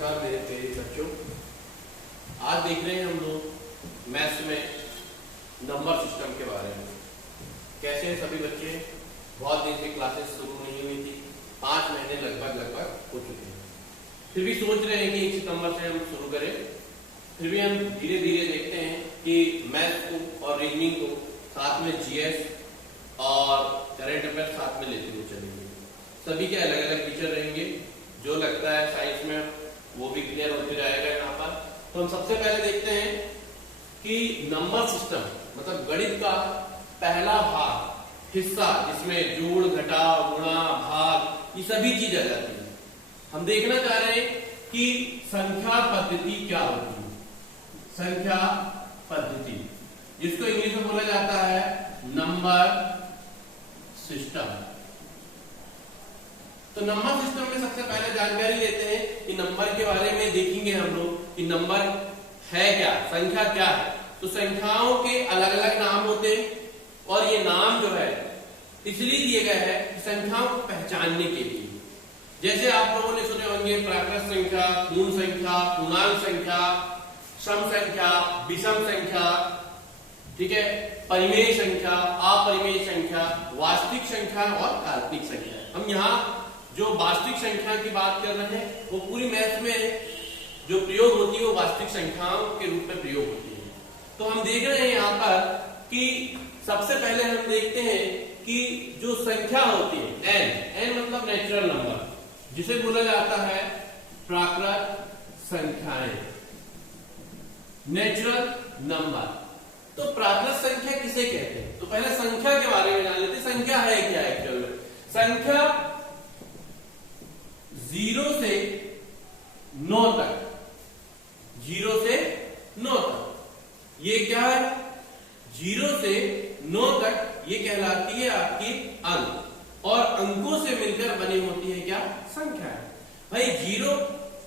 नमस्कार मेरे प्यारे बच्चों। आज देख रहे हैं हम लोग मैथ्स में नंबर सिस्टम के बारे में। कैसे सभी बच्चे, बहुत दिन से क्लासेस शुरू नहीं हुई थी, 5 महीने लगभग हो चुके हैं, फिर भी सोच रहे हैं कि 1 सितंबर से हम शुरू करें। फिर भी हम धीरे धीरे देखते हैं कि मैथ्स को और रीजनिंग को साथ में जीएस और करंट अफेयर साथ में लेते हुए चलेंगे। सभी के अलग अलग टीचर रहेंगे, जो लगता है साइंस में वो भी क्लियर होते जाएगा यहाँ पर। तो हम सबसे पहले देखते हैं कि नंबर सिस्टम मतलब गणित का पहला भाग हिस्सा, जिसमें जोड़, घटाव, गुणा, भाग ये सभी चीज आ जाती है। हम देखना चाह रहे हैं कि संख्या पद्धति क्या होती है। संख्या पद्धति, जिसको इंग्लिश में बोला जाता है नंबर सिस्टम। तो नंबर सिस्टम में सबसे पहले जानकारी लेते हैं कि नंबर के बारे में देखेंगे हम लोग कि नंबर है क्या, संख्या क्या है। तो संख्याओं के अलग अलग नाम होते हैं और ये नाम जो है इसलिए दिए गए हैं कि संख्याओं को पहचानने के लिए। जैसे आप लोगों ने सुने होंगे प्राकृत संख्या, पूर्ण संख्या, पूर्णांक संख्या, सम संख्या, विषम संख्या, ठीक है, परिमेय संख्या, अपरिमेय संख्या, वास्तविक संख्या और काल्पनिक संख्या। हम यहाँ जो वास्तविक संख्या की बात कर रहे हैं वो पूरी मैथ में जो प्रयोग होती है वो वास्तविक संख्याओं के रूप में प्रयोग होती है। तो हम देख रहे हैं यहाँ पर कि सबसे पहले हम देखते हैं कि जो संख्या होती है n मतलब नेचुरल नंबर, जिसे बोला जाता है प्राकृत संख्याएं, नेचुरल नंबर। तो प्राकृत संख्या किसे कहते हैं? तो पहले संख्या के बारे में जान लेते हैं। संख्या है क्या एक्चुअल में? संख्या 0 से 9 तक, 0 से 9 तक ये क्या है? 0 से 9 तक ये कहलाती है आपकी अंक, और अंकों से मिलकर बनी होती है क्या? संख्या है। भाई 0,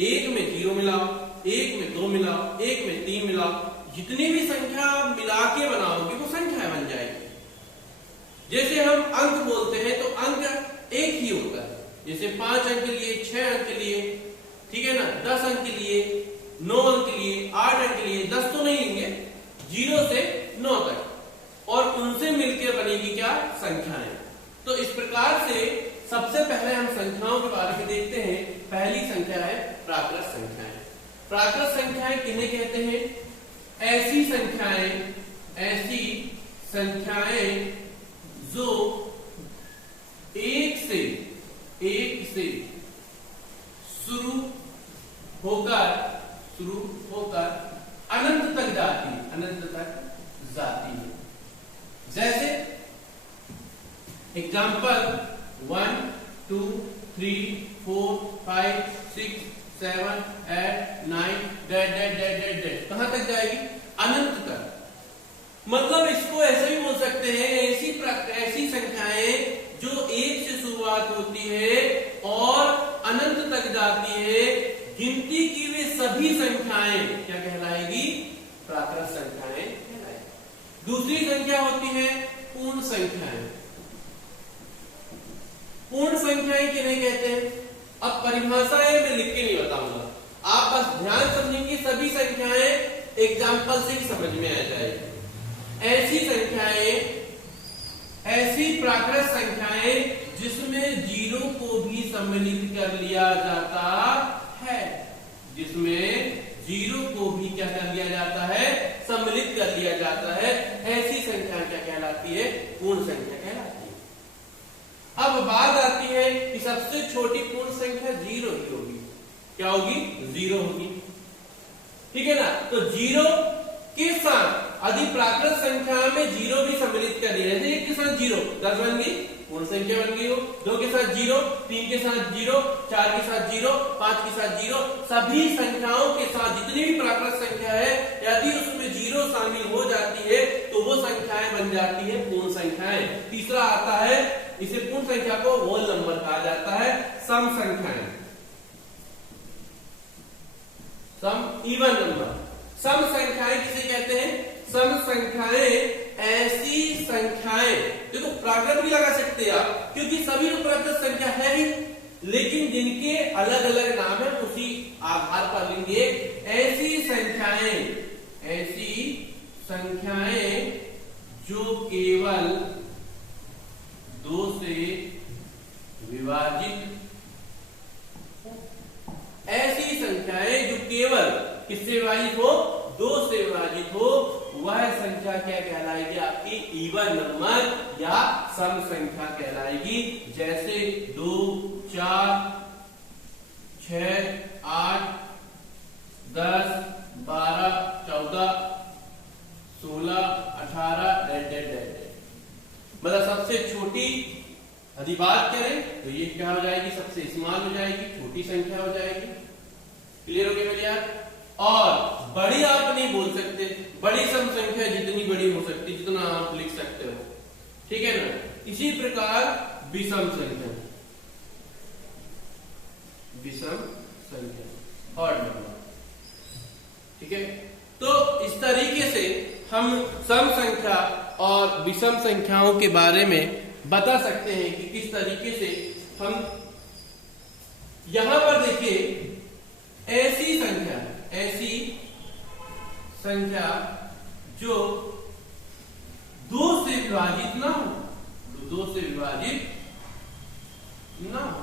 1 में 0 मिलाओ, 1 में 2 मिलाओ, 1 में 3 मिलाओ, जितनी भी संख्या मिला के बनाओगे वो संख्या बन जाएगी। जैसे हम अंक बोलते हैं तो अंक एक ही होता है, जैसे 5 अंक के लिए, 6 अंक के लिए, ठीक है ना, 10 अंक के लिए, 9 अंक के लिए, 8 अंक के लिए, 10 तो नहीं लेंगे, 0 से 9 तक, और उनसे मिलकर बनेगी क्या? संख्याएं। तो इस प्रकार से सबसे पहले हम संख्याओं के बारे में देखते हैं। पहली संख्या है प्राकृत संख्याएं। प्राकृत संख्याएं किन्हें कहते हैं? ऐसी संख्याएं जो एक से शुरू होकर अनंत तक जाती है। जैसे एग्जाम्पल 1 2 3 4 5 6 7 8 9 डेड कहां तक जाएगी? अनंत तक। मतलब इसको ऐसे भी बोल सकते हैं, ऐसी संख्याएं जो 1 से शुरुआत होती है और अनंत तक जाती है, गिनती की वे सभी संख्याएं क्या कहलाएगी? प्राकृत संख्याएं कहलाएगी। दूसरी संख्या होती है पूर्ण संख्याएं। पूर्ण संख्याएं किन्हें कहते हैं? अब परिभाषाएं मैं लिख के नहीं बताऊंगा, आप बस ध्यान समझेंगे, सभी संख्याएं एग्जाम्पल से ही समझ में आ जाएगी। ऐसी संख्याएं, ऐसी प्राकृत संख्याएं जिसमें 0 को भी सम्मिलित कर लिया जाता है, जिसमें 0 को भी क्या कर लिया जाता है? सम्मिलित कर लिया जाता है। ऐसी संख्या क्या कहलाती है? पूर्ण संख्या कहलाती है। अब बात आती है कि सबसे छोटी पूर्ण संख्या 0 ही होगी। क्या होगी? 0 होगी, ठीक है ना। तो 0 के साथ यदि प्राकृत संख्या में 0 भी सम्मिलित कर दिया, जैसे 1 के साथ 0 10 बन गई, पूर्ण संख्या बन गई हो। 2 के साथ 0, 3 के साथ 0, 4 के साथ 0, 5 के साथ 0, सभी संख्याओं के साथ जितनी भी प्राकृत संख्या है यदि उसमें 0 शामिल हो जाती है तो वो संख्याएं बन जाती है पूर्ण संख्याएं। तीसरा आता है, इसे पूर्ण संख्या को होल नंबर कहा जाता है, सम संख्याएं, सम इवन नंबर। सम संख्याएं किसे कहते हैं? सम संख्याएं ऐसी संख्याएं, देखो प्राकृत भी लगा सकते हैं आप, क्योंकि सभी प्राकृत संख्या है ही, लेकिन जिनके अलग अलग नाम है उसी आधार पर लिखेंगे ऐसी संख्याएं जो केवल 2 से विभाजित, ऐसी संख्याएं जो केवल किससे विभाजित हो, 2 से विभाजित हो, वह संख्या क्या कहलाएगी, आपकी इवन नंबर या सम संख्या कहलाएगी। जैसे 2, 4, 6, 8, 10, 12, 14, 16, 18, मतलब सबसे छोटी यदि बात करें तो ये क्या हो जाएगी, सबसे स्मॉल हो जाएगी, छोटी संख्या हो जाएगी। क्लियर हो गया मेरे यार। और बड़ी आप नहीं बोल सकते, बड़ी सम संख्या जितनी बड़ी हो सकती जितना आप लिख सकते हो, ठीक है ना। इसी प्रकार विषम संख्या ऑड नंबर, ठीक है। तो इस तरीके से हम सम संख्या और विषम संख्याओं के बारे में बता सकते हैं कि किस तरीके से हम, यहां पर देखिए ऐसी संख्या जो 2 से विभाजित ना हो, 2 से विभाजित ना हो,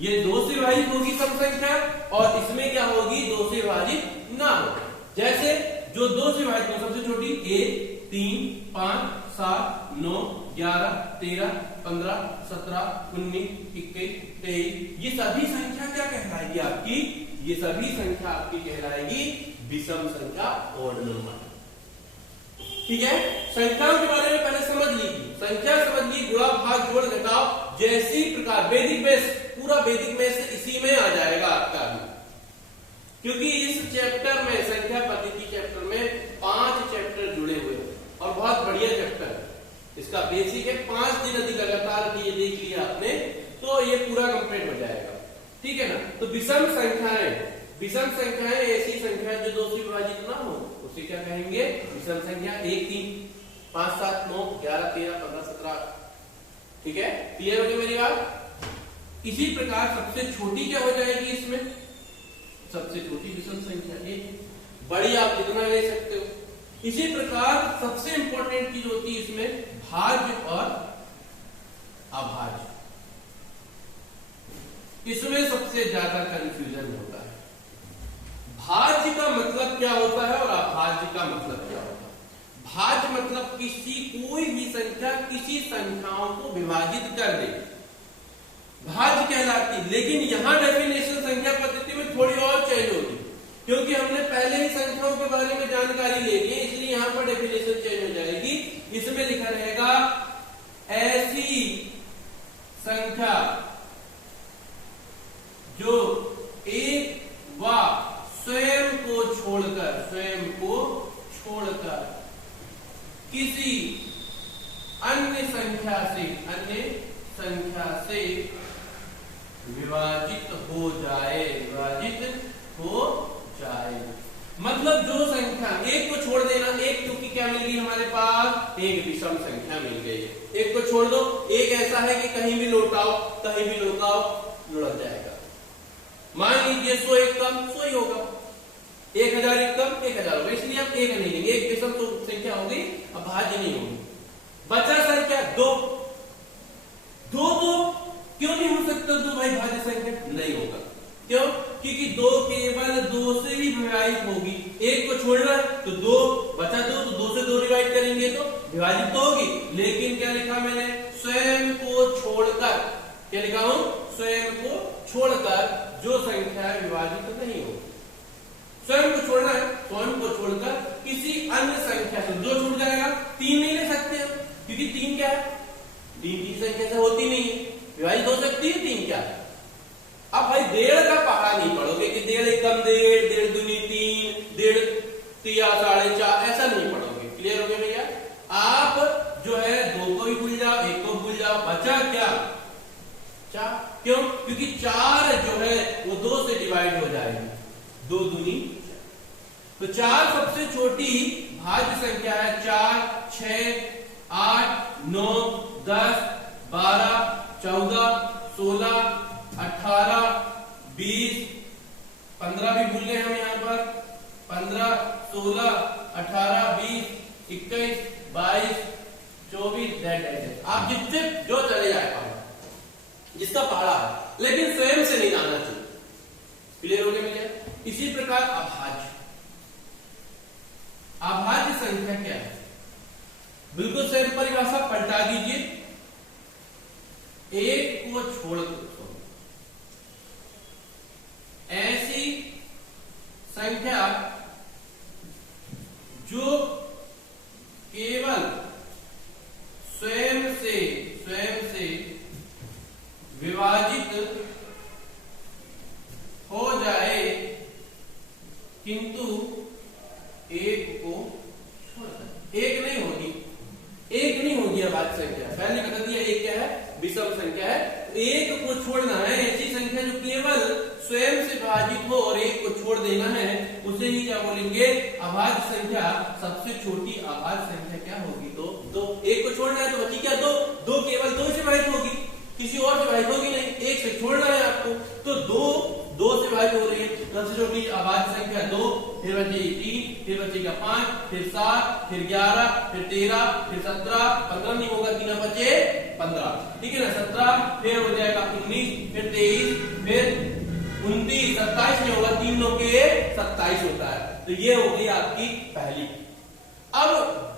ये 2 से विभाजित होगी सम संख्या और इसमें क्या होगी, 2 से विभाजित ना हो। जैसे जो 2 से विभाजित हो सबसे छोटी 1, 3, 5, 7, 9, 11, 13, 15, 17, 19, 21, 23, ये सभी संख्या क्या कहलाएगी आपकी, ये सभी संख्या आपकी कहलाएगी विषम संख्या ऑड नंबर। ठीक है, संख्याओं के बारे में पहले समझ लीजिए। संख्या समझ लीजिए, गुणा भाग जोड़ घटाव जैसी प्रकार वैदिक मैथ्स, पूरा वैदिक मैथ्स इसी में आ जाएगा आपका भी, क्योंकि इस चैप्टर में संख्या पद्धति चैप्टर में 5 चैप्टर जुड़े हुए हैं और बहुत बढ़िया चैप्टर है। इसका बेसिक है, 5 दिन यदि लगातार ये देख लिया आपने तो ये पूरा कंप्लीट हो जाएगा, ठीक है ना। तो विषम संख्याएं ऐसी संख्याएं जो 2 से विभाजित ना हो उसे क्या कहेंगे, विषम संख्या। 1, 3, 5, 7, 9, 11, 13, 15, 17, ठीक है। क्लियर हो गया मेरी बात। इसी प्रकार सबसे छोटी क्या हो जाएगी, इसमें सबसे छोटी विषम संख्या 1, बड़ी आप जितना ले सकते हो। इसी प्रकार सबसे इंपॉर्टेंट चीज होती है इसमें भाज्य और अभाज्य, इसमें सबसे ज्यादा कंफ्यूजन होता है। भाज्य का मतलब क्या होता है और अभाज्य का मतलब क्या होता है। भाज्य मतलब कोई भी संख्या किसी संख्याओं को विभाजित कर दे, भाज्य कहलाती। लेकिन यहां डेफिनेशन संख्या पद्धति में थोड़ी और चेंज होगी, क्योंकि हमने पहले ही संख्याओं के बारे में जानकारी ले ली है, इसलिए यहां पर डेफिनेशन चेंज हो जाएगी। इसमें लिखा रहेगा ऐसी संख्या जो एक व स्वयं को छोड़कर किसी अन्य संख्या से विभाजित हो जाए, मतलब जो संख्या एक को छोड़ देना, एक क्योंकि क्या मिल गई हमारे पास, एक विषम संख्या मिल गई है। एक को छोड़ दो, एक ऐसा है कि कहीं भी लौटाओ लुढ़क जाएगा। मान लीजिए 100 एक कम 100 ही होगा, 1000 एक कम 1000 होगा, इसलिए हम एक नहीं लेंगे। एक विषम तो संख्या होगी, अब भाज्य नहीं होगी। बचा संख्या 2 तो क्यों नहीं हो सकता 2 भाई भाज्य संख्या नहीं होगा। क्यों? क्योंकि 2 केवल 2 से ही विभाजित होगी। एक को छोड़ना तो 2 बचा 2 तो 2 से 2 डिवाइड करेंगे तो विभाजित तो होगी। लेकिन क्या लिखा मैंने, स्वयं को छोड़कर, क्या लिखा हूं, स्वयं को छोड़कर जो संख्या विभाजित नहीं हो, स्वयं को छोड़ना है, स्वयं को छोड़कर किसी अन्य संख्या से, जो छूट जाएगा 3 नहीं ले सकते हम, क्योंकि 3 क्या है, 3 की संख्या से होती नहीं है, विभाजित हो सकती है 3 क्या। अब भाई 1.5 का पहाड़ा नहीं पढ़ोगे कि 1.5 एकम 1.5, 1.5 दूनी 3, 1.5 3 4.5, ऐसा नहीं पढ़ोगे। क्लियर हो गया भैया। आप जो है 2 को भी भूल जाओ, 1 को भूल जाओ, बचा क्या 4। क्यों? क्योंकि 4 जो है वो 2 से डिवाइड हो जाएगी, 2 दूनी 4। तो 4 सबसे छोटी भाज्य संख्या है। 4, 6, 8, 9, 10, 12, 14, 16, 18, 20, 15 भी भूल गए हम यहाँ पर। 15, 16, 18, 20, 21, 22, 24, आप जितने जो चले जाए पहाड़ा, जिसका पहाड़ा है, लेकिन स्वयं से नहीं जाना चाहिए। क्लियर हो गया मुझे? इसी प्रकार अभाज्य, अभाज्य संख्या क्या है? बिल्कुल स्वयं परिभाषा पलटा दीजिए, एक को छोड़कर ऐसी संख्या जो केवल स्वयं से विभाजित हो जाए किंतु एक को छोड़कर। एक नहीं होगी अभाज्य संख्या। पहले बता दिया एक क्या है? विषम संख्या है। एक को छोड़ना है, ऐसी संख्या जो केवल स्वयं से विभाजित हो और एक को छोड़ देना है, उसे ही क्या बोलेंगे? अभाज्य संख्या। सबसे छोटी अभाज्य संख्या क्या होगी? तो दो। एक को छोड़ना है तो बची क्या? दो। दो केवल दो से विभाजित होगी, किसी और से विभाजित होगी नहीं। एक से छोड़ना है आपको, तो दो से विभाजित हो रही है। सबसे छोटी अभाज्य संख्या 2, फिर बचेगी 3, फिर बचेगा 5, फिर 7, फिर 11, फिर 13, फिर 17, 15 नहीं होगा, 3 बचे 15, ठीक है ना? 17, फिर हो जाएगा 19, फिर 23, फिर 29, 27 नहीं होगा, 3 लोग के 27 होता है। तो ये हो गई आपकी पहली। अब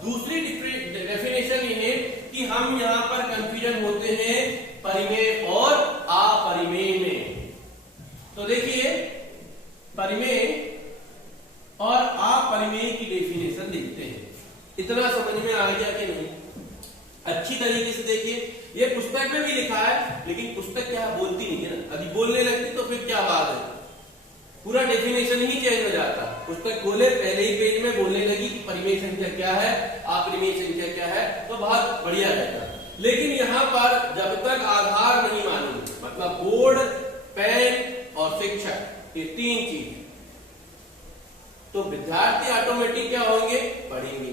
दूसरी डेफिनेशन ये है कि हम यहाँ पर कंफ्यूजन होते हैं परिमेय और अपरिमेय में। तो देखिए, परिमेय और अपरिमेय की डेफिनेशन देखते हैं। इतना समझ में आ गया कि नहीं? अच्छी तरीके से देखिए, ये पुस्तक में भी लिखा है, लेकिन पुस्तक क्या बोलती नहीं है ना। अभी बोलने लगती तो फिर क्या बात है, पूरा डेफिनेशन ही चेंज हो जाता। पुस्तक खोले, पहले ही पेज में बोलने लगी कि परिमेय संख्या क्या है, अपरिमेय संख्या क्या है, तो बहुत बढ़िया रहता। लेकिन यहाँ पर जब तक आधार नहीं मालूम, मतलब बोर्ड, पेन और शिक्षक, ये 3 चीज, तो विद्यार्थी ऑटोमेटिक क्या होंगे? पढ़ेंगे।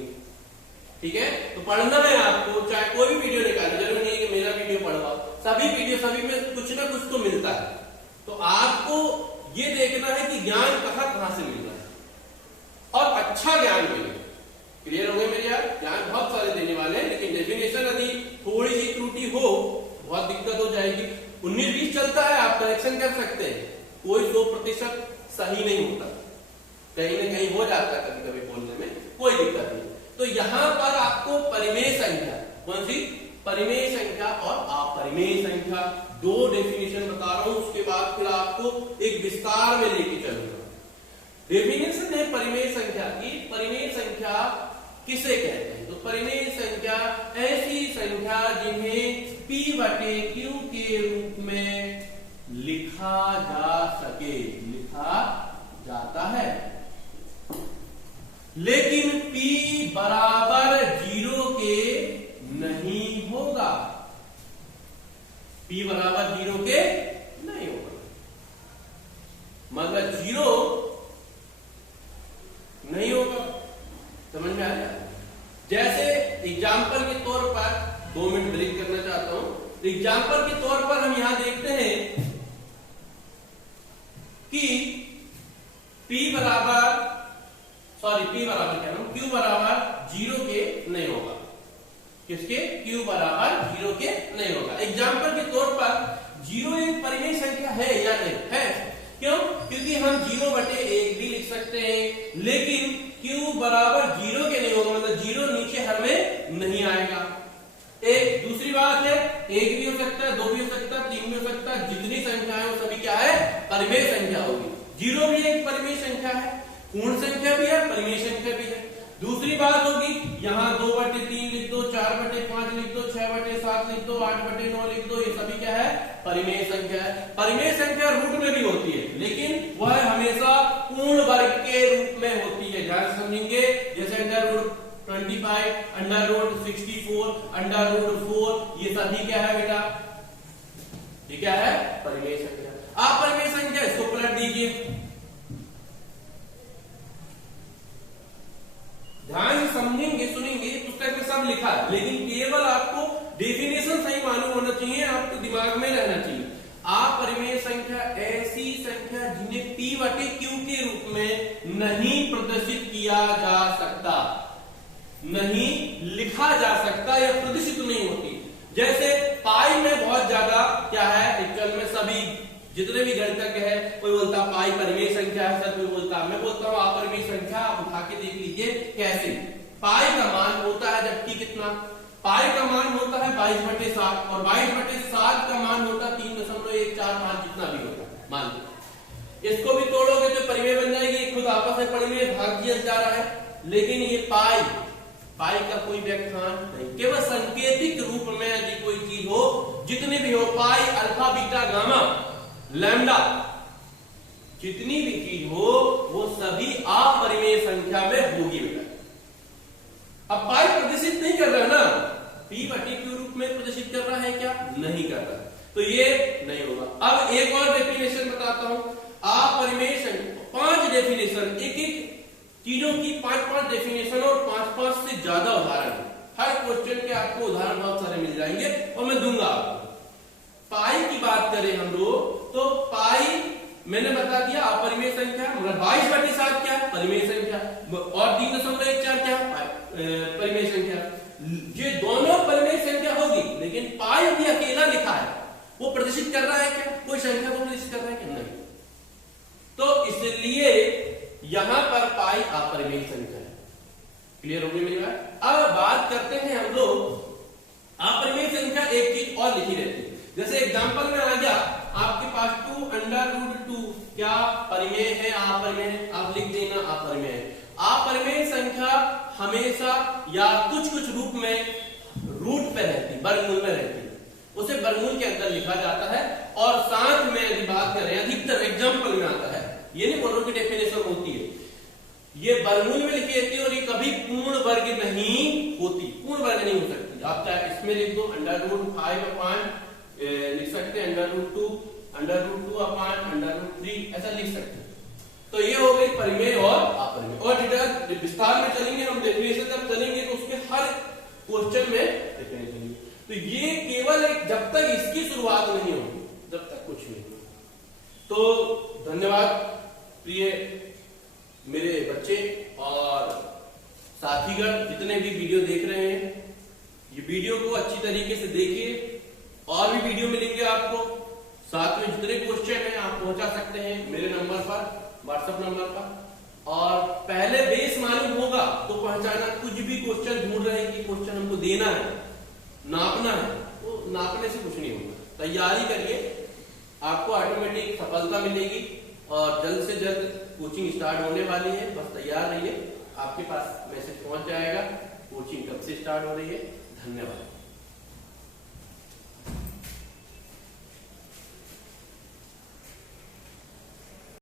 ठीक है? तो पढ़ना है आपको, चाहे कोई भी वीडियो निकाले, जरूरी नहीं है कि मेरा वीडियो पढ़वाओ, सभी में कुछ ना कुछ तो मिलता है। तो आपको ये देखना है कि ज्ञान कहां से मिल रहा है और अच्छा ज्ञान मिले। क्लियर हो गए मेरे यार? ज्ञान बहुत सारे देने वाले हैं, लेकिन डेफिनेशन यदि थोड़ी सी त्रुटि हो, बहुत दिक्कत हो जाएगी। 19-20 चलता है, आप करेक्शन कर सकते हैं, कोई 100% सही नहीं होता, कहीं ना कहीं हो जाता है कभी कभी बोलने में, कोई दिक्कत नहीं। तो यहां पर आपको परिमेय संख्या, कौन सी? परिमेय संख्या और अपरिमेय संख्या, 2 डेफिनेशन बता रहा हूं, उसके बाद फिर आपको एक विस्तार में लेके चलूंगा। डेफिनेशन है परिमेय संख्या की। परिमेय संख्या किसे कहते हैं? तो परिमेय संख्या ऐसी संख्या जिन्हें P/Q के रूप में लिखा जा सके, लिखा जाता है, लेकिन P बराबर 0 के नहीं होगा। P बराबर 0 के नहीं होगा, मतलब 0 नहीं होगा। समझ में आ गया? जैसे एग्जाम्पल के तौर पर, 2 मिनट ब्रेक करना चाहता हूं। एग्जाम्पल के तौर पर हम यहां देखते हैं कि Q बराबर Q बराबर 0 के नहीं होगा। किसके? Q बराबर 0 के नहीं होगा। एग्जाम्पल के तौर पर 0 एक परिमेय संख्या है या नहीं? है। क्यों? क्योंकि हम 0/1 भी लिख सकते हैं, लेकिन Q बराबर 0 के नहीं होगा, मतलब 0 नीचे हर में नहीं आएगा। एक दूसरी बात है, 1 भी हो सकता है, 2 भी हो सकता है, 3 भी हो सकता है, जितनी संख्या है वो सभी क्या है? परिमेय संख्या होगी। 0 भी एक परिमेय संख्या है, पूर्ण संख्या भी है, परिमेय संख्या भी है। दूसरी बात होगी, यहाँ 2/3 लिख दो, 4/5 लिख दो, 6/7 लिख दो, 8/9 लिख दो, ये सभी क्या है? परिमेय संख्या है। परिमेय संख्या रूट में भी होती है, लेकिन वह हमेशा पूर्ण वर्ग के रूप में होती है। ध्यान समझेंगे, जैसे √25, √64, √4, ये सभी क्या है बेटा? ये क्या है? परिमेय संख्या। आप परिमेय संख्या इसको पलट दीजिए, ध्यान से समझेंगे, सुनेंगे, पुस्तक में सब लिखा है, लेकिन केवल आपको डेफिनेशन सही मालूम होना चाहिए, आपको दिमाग में रहना चाहिए। अपरिमेय संख्या ऐसी संख्या जिन्हें P बटे Q के रूप में नहीं प्रदर्शित किया जा सकता, नहीं लिखा जा सकता या प्रदर्शित नहीं होती। जैसे पाई में बहुत ज्यादा क्या है, इक्वल में सभी जितने भी गणितज्ञ है, कोई बोलता पाई परिमेय संख्या है, सर कोई बोलता, मैं बोलता हूं अपरिमेय संख्या। आप उठा के देख लीजिए कैसे पाई का मान होता है, जबकि कितना पाई का मान होता है 22/7 और 22/7 का मान होता है 3.145 जितना भी होगा। मान लो इसको भी तोड़ोगे तो परिमेय बन जाएगी, खुद आपस में परिमेय भाग दिया जा रहा है। लेकिन ये पाई का कोई व्याख्यान नहीं, केवल सांकेतिक रूप में यदि कोई चीज हो, जितनी भी हो, pi alpha beta gamma lambda, जितनी भी चीज हो वो सभी अपरिमेय संख्या में होगी बेटा। अब पाई प्रदर्शित नहीं कर रहा है ना, P बटे Q रूप में प्रदर्शित कर रहा है क्या? नहीं कर रहा, तो ये नहीं होगा। अब एक और डेफिनेशन बताता हूं, अपरिमेय संख्या 5 डेफिनेशन, एक एक चीजों की 5-5 डेफिनेशन और 5-5 से ज्यादा उदाहरण है। हर क्वेश्चन के आपको उदाहरण बहुत सारे मिल जाएंगे और मैं दूंगा आपको। पाई की बात करें हम लोग तो पाई मैंने बता दिया अपरिमेय संख्या, मतलब 22/7 क्या है? परिमेय संख्या, और 3.14 क्या परिमेय संख्या। ये दोनों परिमेय संख्या होगी, लेकिन पाई भी अकेला लिखा है, वो प्रदर्शित कर रहा है क्या? कोई संख्या को प्रदर्शित कर रहा है क्या? नहीं। तो इसलिए यहां पर पाई अपरिमेय संख्या है। क्लियर हो गई मेरी बात? अब बात करते हैं हम लोग अपरिमेय संख्या, एक चीज और लिखी रहती है। जैसे एग्जांपल में आ गया आपके पास 2√2 क्या परिमेय है? अपरिमेय है, आप लिख देना अपरिमेय है। अपरिमेय संख्या हमेशा या कुछ कुछ रूप में रूट पे रहती, वर्गमूल में रहती है, उसे वर्गमूल के अंदर लिखा जाता है। और साथ में यदि बात करें, अधिकतर एग्जांपल में आता है, ये नहीं बोल रहा कि डेफिनेशन होती है, ये वर्गमूल में लिखी जाती है और ये कभी पूर्ण वर्ग नहीं होती, पूर्ण वर्ग नहीं हो सकती। आप चाहे इसमें लिख दो √5/5 लिख सकते हैं, √2 √2/√3 ऐसा लिख सकते हैं। तो ये हो गई परिमेय और अपरिमेय। और विस्तार में चलेंगे हम, डेफिनेशन जब चलेंगे तो उसके हर क्वेश्चन में डेफिनेशन। तो ये केवल जब तक इसकी शुरुआत नहीं होगी जब तक कुछ नहीं। तो धन्यवाद प्रिय मेरे बच्चे और साथीगण, जितने भी वीडियो देख रहे हैं, ये वीडियो को अच्छी तरीके से देखिए। और भी वीडियो मिलेंगे आपको, साथ में जितने क्वेश्चन हैं आप पहुंचा सकते हैं मेरे नंबर पर, व्हाट्सएप नंबर पर। और पहले बेस मालूम होगा तो पहचाना, कुछ भी क्वेश्चन ढूंढ रहे हैं कि क्वेश्चन हमको देना है, नापना है, तो नापने से कुछ नहीं होगा। तैयारी करिए, आपको ऑटोमेटिक सफलता मिलेगी और जल्द से जल्द कोचिंग स्टार्ट होने वाली है। बस तैयार रहिए, आपके पास मैसेज पहुंच जाएगा कोचिंग कब से स्टार्ट हो रही है। धन्यवाद।